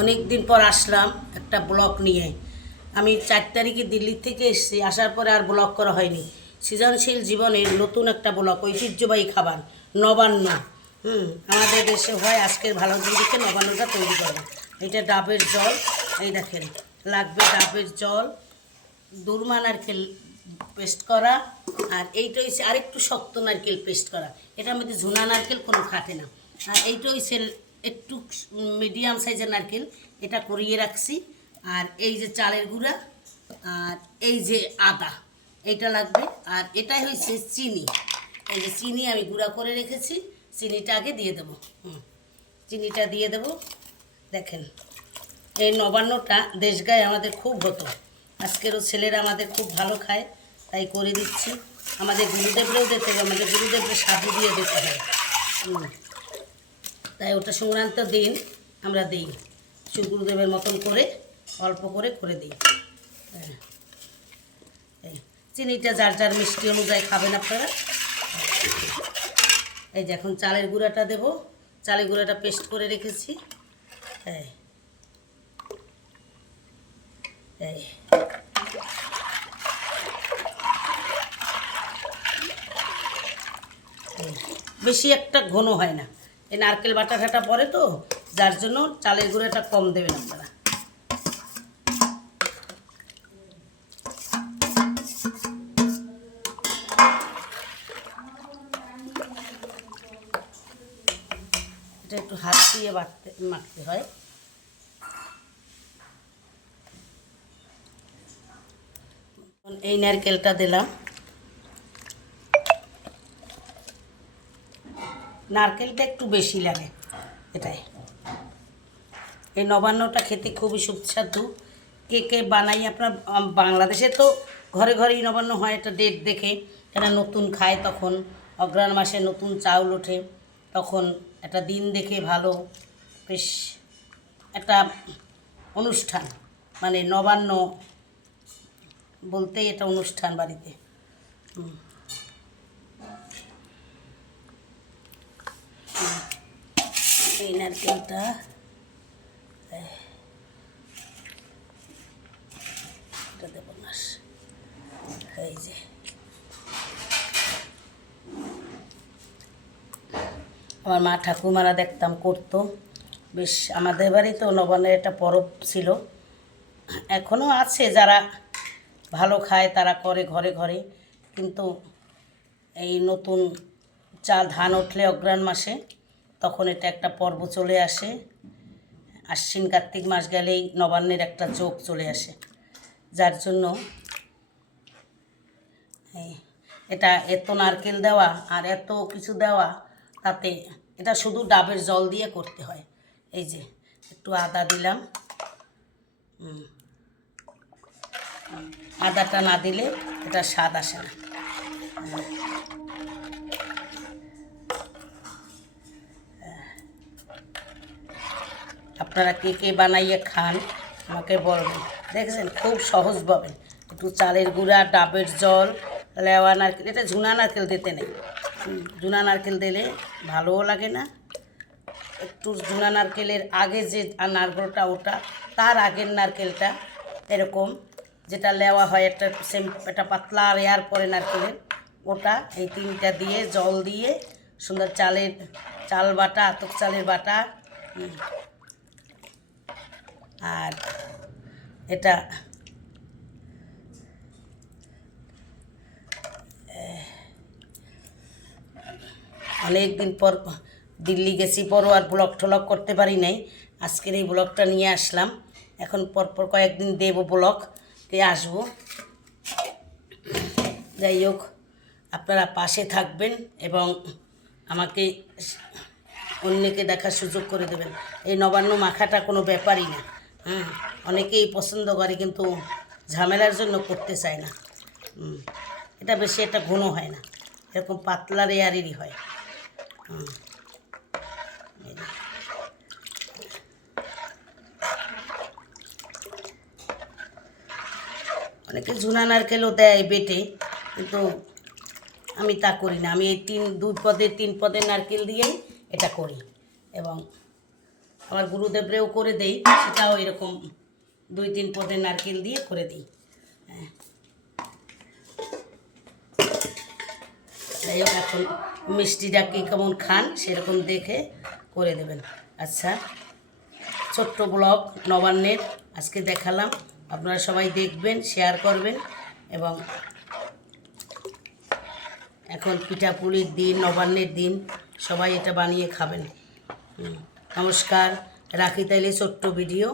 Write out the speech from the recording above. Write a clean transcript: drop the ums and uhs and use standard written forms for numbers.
অনেক দিন পর আসলাম একটা ব্লগ নিয়ে। আমি 4 তারিখে দিল্লি থেকে এসেছি, আসার পরে আর ব্লগ করা হয়নি। সৃজনশীল জীবনের নতুন একটা ব্লগ, ঐতিহ্যবাহী খাবার নবান্ন। আমাদের দেশে হয় আজকের ভালো দিন দেখে নবান্নটা তৈরি করবো। এটা ডাবের জল, এই দেখেন লাগবে ডাবের জল, দুর্মা নারকেল পেস্ট করা, আর এইটা হচ্ছে আরেকটু শক্ত নারকেল পেস্ট করা। এটার মধ্যে ঝুনা নারকেল কোনো খাটে না। আর এইটা হচ্ছে একটু মিডিয়াম সাইজের নারকেল, এটা করিয়ে রাখছি। আর এই যে চালের গুঁড়া, আর এই যে আদা, এইটা লাগবে। আর এটাই হচ্ছে চিনি, এই যে চিনি আমি গুঁড়া করে রেখেছি। চিনিটা আগে দিয়ে দেবো। চিনিটা দিয়ে দেবো। দেখেন এই নবান্নটা দেশগায় আমাদের খুব হতো, আজকেরও ছেলেরা আমাদের খুব ভালো খায়, তাই করে দিচ্ছি। আমাদের গুরুদেবরেও দিতে হবে, আমাদের গুরুদেবরে সাধু দিয়ে দিতে হয়। তাই ওটা সংক্রান্ত দিন আমরা দিই, শিব গুরুদেবের মতন করে অল্প করে করে দিই। হ্যাঁ, এই চিনিটা যার যার মিষ্টি অনুযায়ী খাবেন আপনারা। এই যে এখন চালের গুঁড়াটা দেবো, চালের গুঁড়াটা পেস্ট করে রেখেছি। হ্যাঁ, এই বেশি একটা ঘন হয় না, এই নারকেল বাটা ঘাটা পরে তো, যার জন্য চালের গুঁড়োটা কম দেবেন আপনারা। এটা একটু হাত দিয়ে মাখতে হয়। এই নারকেলটা দিলাম, নারকেলটা একটু বেশি লাগে এটাই। এই নবান্নটা খেতে খুবই সুস্বাদু। কে কে বানাই আপনার? বাংলাদেশে তো ঘরে ঘরেই নবান্ন হয়, একটা ডেট দেখে, এরা নতুন খায় তখন। অগ্রহায়ণ মাসে নতুন চাউল ওঠে, তখন একটা দিন দেখে ভালো বেশ একটা অনুষ্ঠান, মানে নবান্ন বলতেই এটা অনুষ্ঠান বাড়িতে। এই নারকেলটা দেবো না, এই যে আমার মা ঠাকুমারা দেখতাম করতো বেশ। আমাদের বাড়ি তো নবান্নের একটা পরব ছিল, এখনও আছে যারা ভালো খায় তারা করে ঘরে ঘরে। কিন্তু এই নতুন চাল ধান উঠলে অগ্রহায়ণ মাসে, তখন এটা একটা পর্ব চলে আসে। আশ্বিন কার্তিক মাস গেলেই নবান্নের একটা যোগ চলে আসে, যার জন্য এটা এত নারকেল দেওয়া আর এত কিছু দেওয়া, তাতে এটা শুধু ডাবের জল দিয়ে করতে হয়। এই যে একটু আদা দিলাম, আদাটা না দিলে এটা স্বাদ আসে না। আপনারা কে কে বানাইয়ে খান আমাকে বলবেন। দেখেছেন খুব সহজভাবে, একটু চালের গুঁড়া, ডাবের জল, লেওয়া নারকেল, এটা ঝুনা নারকেল দিতে নেই। ঝুনা নারকেল দিলে ভালোও লাগে না। একটু ঝুনা নারকেলের আগে যে নারকেলটা, ওটা তার আগের নারকেলটা এরকম, যেটা লেওয়া হয় একটা সেম, একটা পাতলা লেয়ার পরে নারকেলের, ওটা এই তিনটা দিয়ে জল দিয়ে সুন্দর চাল বাটা, আতপ চালের বাটা, আর এটা অনেক দিন পর দিল্লি গেছি, পরও আর ব্লগ ঠলগ করতে পারি নাই। আজকের এই ব্লগটা নিয়ে আসলাম। এখন পরপর কয়েকদিন দেব ব্লগে আসবো। যাই হোক, আপনারা পাশে থাকবেন এবং আমাকে অন্যকে দেখার সুযোগ করে দেবেন। এই নবান্ন মাখাটা কোনো ব্যাপারই না। অনেকেই পছন্দ করে কিন্তু ঝামেলার জন্য করতে চায় না। এটা বেশি একটা ঘন হয় না, এরকম পাতলা রেয়ারেরই হয়। অনেকে ঝুনা নারকেলও দেয় বেটে, কিন্তু আমি তা করি না। আমি এই 2 পদের 3 পদের নারকেল দিয়েই এটা করি। এবং আবার গুরুদেবরেও করে দেই, সেটাও এরকম 2-3 পদের নারকেল দিয়ে করে দিই। হ্যাঁ, যাই হোক, এখন মিষ্টিটা কে কেমন খান সেরকম দেখে করে দেবেন। আচ্ছা, ছোট্ট ব্লগ নবান্নের আজকে দেখালাম, আপনারা সবাই দেখবেন, শেয়ার করবেন, এবং এখন পিঠাপুলির দিন, নবান্নের দিন, সবাই এটা বানিয়ে খাবেন। নমস্কার, রাখি তাইলে ছোট্ট ভিডিও।